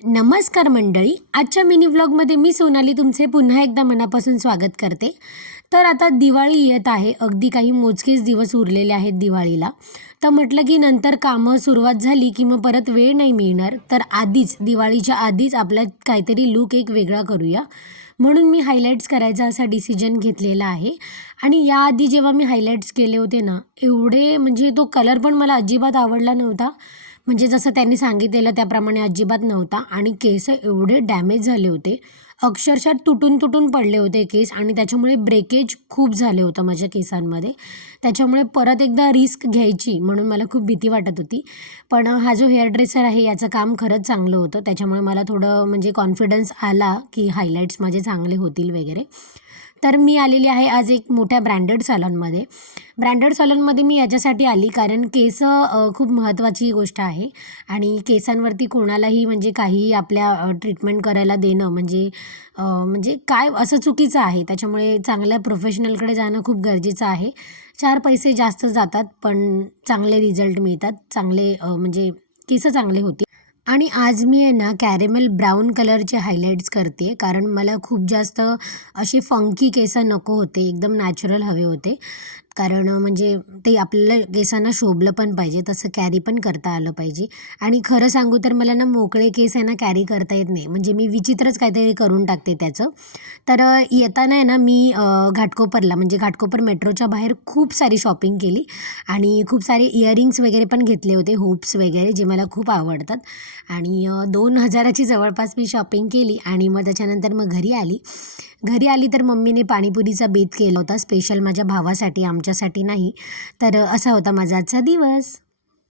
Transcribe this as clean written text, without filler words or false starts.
नमस्कार मंडळी, आजच्या मिनी व्लॉगमध्ये मी सोनाली तुमचे पुन्हा एकदा मनापासून स्वागत करते. तर आता दिवाळी येत आहे, अगदी काही मोजकेच दिवस उरलेले आहेत दिवाळीला. तर म्हटलं की नंतर कामं सुरुवात झाली की मग परत वेळ नाही मिळणार, तर आधीच दिवाळीच्या आधीच आपला काहीतरी लूक एक वेगळा करूया. म्हणून मी हायलाईट्स करायचा असा डिसिजन घेतलेला आहे. आणि याआधी जेव्हा मी हायलाईट्स केले होते ना, एवढे म्हणजे तो कलर पण मला अजिबात आवडला नव्हता. म्हणजे जसं त्यांनी सांगितलेलं त्याप्रमाणे अजिबात नव्हता आणि केस एवढे डॅमेज झाले होते. अक्षरशः तुटून पडले होते केस आणि त्याच्यामुळे ब्रेकेज खूप झाले होतं माझ्या केसांमध्ये. त्याच्यामुळे परत एकदा रिस्क घ्यायची म्हणून मला खूप भीती वाटत होती. पण हा जो हेअर ड्रेसर आहे याचं काम खरंच चांगलं होतं. त्याच्यामुळे मला थोडं म्हणजे कॉन्फिडन्स आला की हायलाइट्स माझे चांगले होतील वगैरे. तर मी आलेली आहे आज एक मोठ्या ब्रँडेड सॅलॉनमध्ये. ब्रँडेड सॅलॉनमध्ये मी याच्यासाठी आली कारण केस खूप महत्त्वाची गोष्ट आहे आणि केसांवरती कोणालाही म्हणजे काहीही आपल्या ट्रीटमेंट करायला देणं म्हणजे काय असं चुकीचं आहे. त्याच्यामुळे चांगल्या प्रोफेशनलकडे जाणं खूप गरजेचं आहे. 4 पैसे जास्त जातात पण चांगले रिझल्ट मिळतात. चांगले म्हणजे केस चांगले होतील. आणि आज मी आहे ना कॅरेमेल ब्राऊन कलरचे हायलाइट्स करते कारण मला खूप जास्त असे फंकी केस नको होते, एकदम नॅचरल हवे होते. कारण म्हणजे ते आपल्याला केसांना शोभलं पण पाहिजे, तसं कॅरी पण करता आलं पाहिजे. आणि खरं सांगू तर मला ना मोकळे केस आहे ना कॅरी करता येत नाही, म्हणजे मी विचित्रच काहीतरी करून टाकते त्याचं. तर येताना आहे ना मी घाटकोपरला म्हणजे घाटकोपर मेट्रोच्या बाहेर खूप सारी शॉपिंग केली आणि खूप सारे इयरिंग्स वगैरे पण घेतले होते, हुप्स वगैरे जे मला खूप आवडतात. आणि 2,000ची जवळपास मी शॉपिंग केली आणि मग त्याच्यानंतर मग घरी आली. घरी आली तर मम्मीने पाणीपुरीचा बेत केला होता स्पेशल माझ्या भावासाठी, आमच्यासाठी नाही. तर असा होता माझा आजचा दिवस.